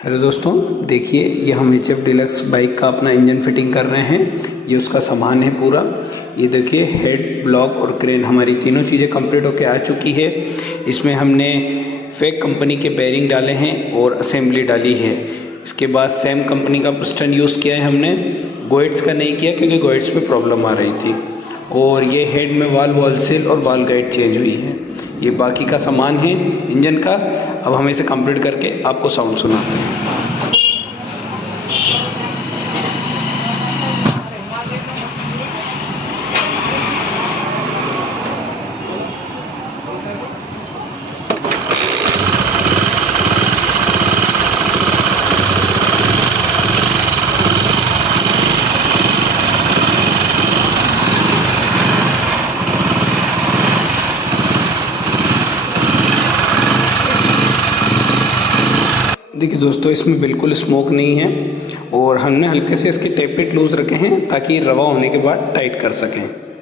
Hello दोस्तों, देखिए ये हम एच एफ डिलक्स बाइक का अपना इंजन फिटिंग कर रहे हैं। ये उसका सामान है पूरा। ये देखिए हेड, ब्लॉक और क्रेन हमारी तीनों चीज़ें कंप्लीट होके आ चुकी है। इसमें हमने फेक कंपनी के बेरिंग डाले हैं और असेंबली डाली है। इसके बाद सेम कंपनी का पिस्टन यूज़ किया है हमने, गोइड्स का नहीं किया क्योंकि गोइड्स पे प्रॉब्लम आ रही थी। और ये हेड में वॉल सील और वॉल गाइड चेंज हुई है। ये बाकी का सामान है इंजन का। अब हम इसे कंप्लीट करके आपको साउंड सुनाते हैं। देखिए दोस्तों, इसमें बिल्कुल स्मोक नहीं है और हमने हल्के से इसके टेप लूज़ रखे हैं ताकि रवा होने के बाद टाइट कर सकें।